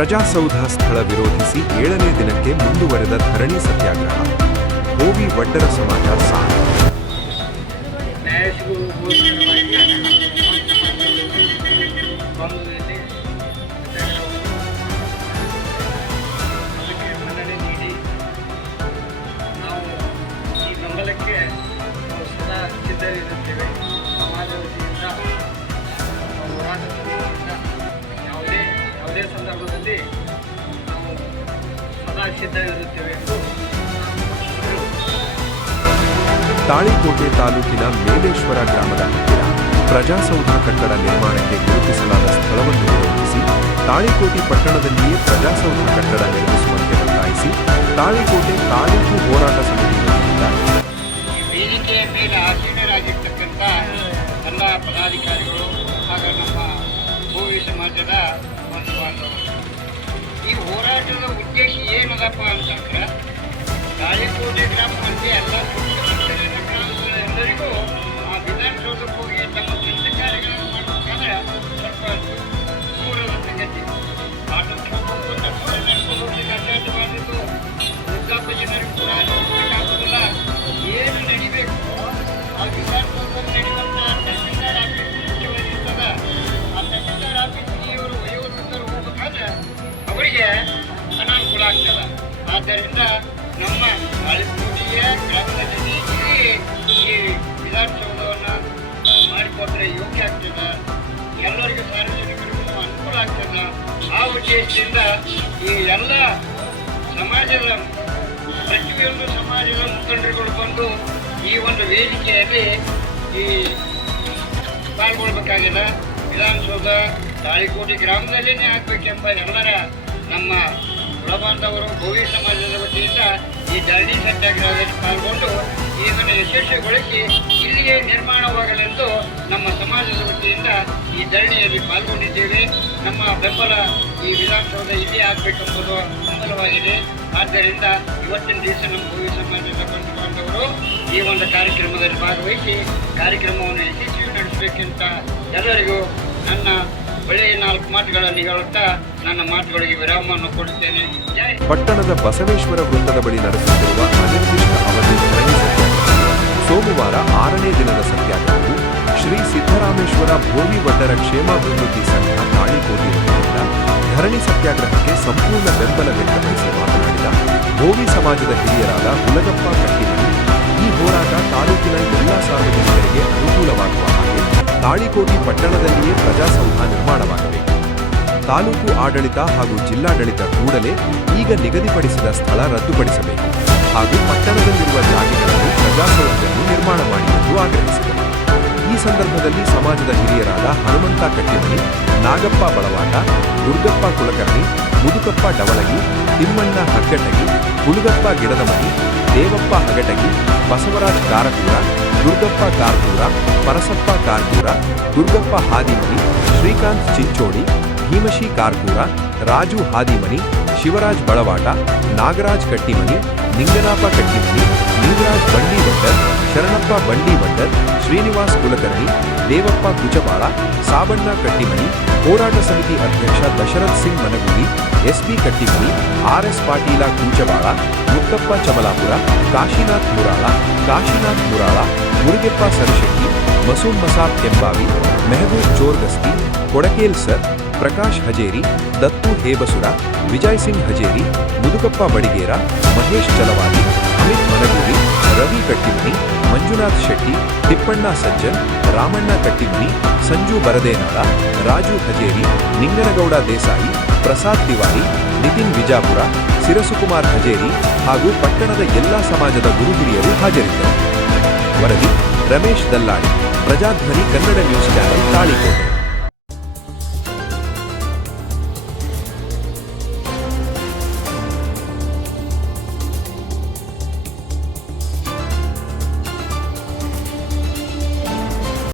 ಪ್ರಜಾಸೌಧ ಸ್ಥಳ ವಿರೋಧಿಸಿ 7ನೇ ದಿನಕ್ಕೆ ಮುಂದುವರೆದ ಧರಣಿ ಸತ್ಯಾಗ್ರಹ. ಭೋವಿ ವಡ್ಡರ ಸಮಾಜ ಸಾಲ. ಬೆಂಬಲಕ್ಕೆ ನಾವು ಸದಾ ಸಿದ್ಧರಿರುತ್ತೇವೆ. ಸಮಾಜ ವತಿಯಿಂದ ಹೋರಾಟ ಸಮಿತಿಯಿಂದ ಯಾವುದೇ ಸಂದರ್ಭದಲ್ಲಿ ನಾವು ಸದಾ ಸಿದ್ಧರಿರುತ್ತೇವೆ ಎಂದು ತಾಳಿಕೋಟೆ ತಾಲೂಕಿನ ಮೇಲೇಶ್ವರ ಗ್ರಾಮದ ಹತ್ತಿರ ಪ್ರಜಾಸೌಧ ಕಟ್ಟಡ ನಿರ್ಮಾಣಕ್ಕೆ ಗುರುತಿಸಲಾದ ಸ್ಥಳವನ್ನು ವಿರೋಧಿಸಿ ತಾಳಿಕೋಟೆ ಪಟ್ಟಣದಲ್ಲಿಯೇ ಪ್ರಜಾಸೌಧ ಕಟ್ಟಡ ನಿರ್ಮಿಸುವಂತೆ ಒತ್ತಾಯಿಸಿ ತಾಳಿಕೋಟೆ ತಾಲೂಕು ಹೋರಾಟ ಸಮಿತಿ ವತಿಯಿಂದ ವೇದಿಕೆಯ ಮೇಲೆ ಆಸೀನರಾಗಿರ್ತಕ್ಕಂಥ ಎಲ್ಲ ಪದಾಧಿಕಾರಿಗಳು ಹಾಗೂ ನಮ್ಮ ಭೋವಿ ಸಮಾಜದ ಒಂದು ಈ ಹೋರಾಟದ ಉದ್ದೇಶ ಏನದಪ್ಪ ಅಂತಂದ್ರೆ ತಾಳಿಕೋಟೆ ಗ್ರಾಮದಲ್ಲಿ ಎಲ್ಲ ಗ್ರಾಮಗಳೆಲ್ಲರಿಗೂ ಆ ವಿಧಾನಸೌಧಕ್ಕೆ ಹೋಗಿ ತಮ್ಮ ಕೆಲಸ ಕಾರ್ಯಗಳನ್ನು ಮಾಡಬೇಕಾದ್ರೆ ಸ್ವಲ್ಪ ದೂರದ ಸಂಗತಿ. ಆಟೋಕ್ಕೆ ಹೋಗ್ಬೇಕು, ನಡ್ಕೊಂಡು ಹೋಗ್ಲಿಕ್ಕೆ ಅಸಾಧ್ಯವಾದದ್ದು. ವೃದ್ಧಾಪ ಜನರಿಗೆ ಕೂಡ ಹೋಗ್ಲಿಕ್ಕಾಗೋದಿಲ್ಲ. ಏನು ನಡಿಬೇಕು ಆ ವಿಧಾನಸೌಧದಲ್ಲಿ ನಡೆಯುವಂಥ ತಹಸೀಲ್ದಾರ್ ಆಫೀಸ್ ಮುಖ್ಯವಾಗಿರ್ತದ. ಆ ತಹಸೀಲ್ದಾರ್ ಆಫೀಸ್ಗೆ ಇವರು ವಯೋವೃದ್ಧರು ಹೋಗ್ಬೇಕಾದ್ರೆ ಅವರಿಗೆ ಅನಾನುಕೂಲ ಆಗ್ತದೆ. ಆದ್ದರಿಂದ ನಮ್ಮ ತಾಳಿಕೋಟೆಯ ಗ್ರಾಮದಲ್ಲಿ ಈ ವಿಧಾನಸೌಧವನ್ನು ಮಾಡಿಕೊಟ್ರೆ ಯೋಗ್ಯ ಆಗ್ತದೆ, ಎಲ್ಲರಿಗೂ ಸಾರ್ವಜನಿಕರಿಗೂ ಅನುಕೂಲ ಆಗ್ತದೆ. ಆ ಉದ್ದೇಶದಿಂದ ಈ ಎಲ್ಲ ಸಮಾಜದ ಪ್ರತಿಯೊಂದು ಸಮಾಜದ ಮುಖಂಡರುಗಳು ಬಂದು ಈ ಒಂದು ವೇದಿಕೆಯಲ್ಲಿ ಈ ಪಾಲ್ಗೊಳ್ಬೇಕಾಗಿದೆ. ವಿಧಾನಸೌಧ ತಾಳಿಕೋಟೆ ಗ್ರಾಮದಲ್ಲೇ ಆಗಬೇಕೆಂಬ ಎಲ್ಲರ ನಮ್ಮ ಕುಲಬಾಂಧವರು ಭೋವಿ ಸಮಾಜದ ವತಿಯಿಂದ ಈ ಧರಣಿ ಸತ್ಯಾಗ್ರಹದಲ್ಲಿ ಪಾಲ್ಗೊಂಡು ಇದನ್ನು ಯಶಸ್ವಿಗೊಳಿಸಿ ಇಲ್ಲಿಯೇ ನಿರ್ಮಾಣವಾಗಲೆಂದು ನಮ್ಮ ಸಮಾಜದ ವತಿಯಿಂದ ಈ ಧರಣಿಯಲ್ಲಿ ಪಾಲ್ಗೊಂಡಿದ್ದೇವೆ. ನಮ್ಮ ಬೆಂಬಲ ಈ ವಿಧಾನಸೌಧ ಇಲ್ಲೇ ಆಗಬೇಕೆಂಬುದು ಬೆಂಬಲವಾಗಿದೆ. ಆದ್ದರಿಂದ ಇವತ್ತಿನ ದಿವಸ ನಮ್ಮ ಭೋವಿ ಸಮಾಜದ ಬಂಧು ಬಾಂಧವರು ಈ ಒಂದು ಕಾರ್ಯಕ್ರಮದಲ್ಲಿ ಭಾಗವಹಿಸಿ ಕಾರ್ಯಕ್ರಮವನ್ನು ಯಶಸ್ವಿ ನಡೆಸಬೇಕೆಂತ ಎಲ್ಲರಿಗೂ ನನ್ನ ಒಳ್ಳೆಯ 4 ಮಾತುಗಳನ್ನು ಹೇಳುತ್ತಾ ನನ್ನ ಮಾತುಗಳಿಗೆ ವಿರಾಮವನ್ನು ಕೊಡುತ್ತೇನೆ. ಪಟ್ಟಣದ ಬಸವೇಶ್ವರ ವೃತ್ತದ ಬಳಿ ನಡೆಸುತ್ತಿರುವ ಅನಿರ್ದಿಷ್ಟ ಅವಧಿ ಧರಣಿ ಸತ್ಯಾಗ್ರಹ ಸೋಮವಾರ 6ನೇ ದಿನದ ಸತ್ಯಾಗ್ರಹವು ಶ್ರೀ ಸಿದ್ದರಾಮೇಶ್ವರ ಭೋವಿ ವಡ್ಡರ ಕ್ಷೇಮಾಭಿವೃದ್ಧಿ ಸಂಘ ತಾಳಿಕೋಟೆ ವತಿಯಿಂದ ಧರಣಿ ಸತ್ಯಾಗ್ರಹಕ್ಕೆ ಸಂಪೂರ್ಣ ಬೆಂಬಲ ವ್ಯಕ್ತಪಡಿಸಿ ಮಾತನಾಡಿದ ಭೋವಿ ಸಮಾಜದ ಹಿರಿಯರಾದ ಹುಲಗಪ್ಪ ಕಟ್ಟಿಮನಿ, ಈ ಹೋರಾಟ ತಾಲೂಕಿನ ಎಲ್ಲ ಸಾರ್ವಜನಿಕರಿಗೆ ಅನುಕೂಲವಾಗುವ ಹಾಗೆ ತಾಳಿಕೋಟೆ ಪಟ್ಟಣದಲ್ಲಿಯೇ ಪ್ರಜಾಸೌಧ ನಿರ್ಮಾಣವಾಗಬೇಕು. ತಾಲೂಕು ಆಡಳಿತ ಹಾಗೂ ಜಿಲ್ಲಾಡಳಿತ ಕೂಡಲೇ ಈಗ ನಿಗದಿಪಡಿಸಿದ ಸ್ಥಳ ರದ್ದುಪಡಿಸಬೇಕು ಹಾಗೂ ಪಟ್ಟಣದಲ್ಲಿರುವ ಜಾಗೆಗಳಲ್ಲಿ ಪ್ರಜಾಸೌಧವನ್ನು ನಿರ್ಮಾಣ ಮಾಡಿ ಎಂದು ಆಗ್ರಹಿಸಿದರು. ಈ ಸಂದರ್ಭದಲ್ಲಿ ಸಮಾಜದ ಹಿರಿಯರಾದ ಹನುಮಂತ ಕಟ್ಟಿಮನಿ, ನಾಗಪ್ಪ ಬಳವಾಟ, ದುರ್ಗಪ್ಪ ಕುಲಕರ್ಣಿ, ಮುದುಕಪ್ಪ ಡವಳಗಿ, ತಿಮ್ಮಣ್ಣ ಹಗ್ಗಟಗಿ, ಹುಲಗಪ್ಪ ಗಿಡದಮನಿ, ದೇವಪ್ಪ ಹಗಟಗಿ, ಬಸವರಾಜ್ ಕಾರಕೂರ, ದುರ್ಗಪ್ಪ ಕಾರ್ಕೂರ, ಪರಸಪ್ಪ ಕಾರ್ಕೂರ, ದುರ್ಗಪ್ಪ ಹಾದಿಮನಿ, ಶ್ರೀಕಾಂತ್ ಚಿಂಚೋಡಿ, ಭೀಮಶಿ ಕಾರ್ಕೂರ, ರಾಜು ಹಾದಿಮನಿ, ಶಿವರಾಜ್ ಬಳವಾಟ, ನಾಗರಾಜ್ ಕಟ್ಟಿಮನಿ, ನಿಂಗನಾಪ ಕಟ್ಟಿಮನಿ, ಲಿಂಗರಾಜ್ ಬಂಡಿವಡ್ಡರ್, ಶರಣಪ್ಪ ಬಂಡಿವಡ್ಡರ್, ಶ್ರೀನಿವಾಸ್ ಕುಲಕರ್ಣಿ, ದೇವಪ್ಪ ಕುಚಬಾಳ, ಸಾಬಣ್ಣ ಕಟ್ಟಿಮನಿ, ಹೋರಾಟ ಸಮಿತಿ ಅಧ್ಯಕ್ಷ Dasharath Singh Managuri, S B Kattimani, R S Patil Koochabal, Muttappa Chamalapura, Kashinath Murala, Murugeppa Sarashetti, Masoom Masab Kembavi, Mehboob Chorgasti, Kodekal sir, Prakash Hajeri, Dattu Hebasura, Vijay Singh Hajeri, ಮುದುಕಪ್ಪ ಬಡಿಗೇರ, ಮಹೇಶ್ ಚಲವಾದಿ, ಅಮಿತ್ ಮನಗೂರಿ, ರವಿ ಕಟ್ಟಿಮನಿ, ಮಂಜುನಾಥ್ ಶೆಟ್ಟಿ, ತಿಪ್ಪಣ್ಣ ಸಜ್ಜನ್, ರಾಮಣ್ಣ ಕಟ್ಟಿಮನಿ, ಸಂಜು ಬರದೇನಾಳ, ರಾಜು ಹಜೇರಿ, ನಿಂಗನಗೌಡ ದೇಸಾಯಿ, ಪ್ರಸಾದ್ ತಿವಾರಿ, ನಿತಿನ್ ವಿಜಾಪುರ, ಸಿರಸುಕುಮಾರ್ ಹಜೇರಿ ಹಾಗೂ ಪಟ್ಟಣದ ಎಲ್ಲ ಸಮಾಜದ ಗುರು ಹಿರಿಯರು ಹಾಜರಿದ್ದರು. ವರದಿ ರಮೇಶ್ ದಲ್ಲಾಳಿ, ಪ್ರಜಾಧ್ವನಿ ಕನ್ನಡ ನ್ಯೂಸ್ ಚಾನೆಲ್, ತಾಳಿಕೋಟೆ.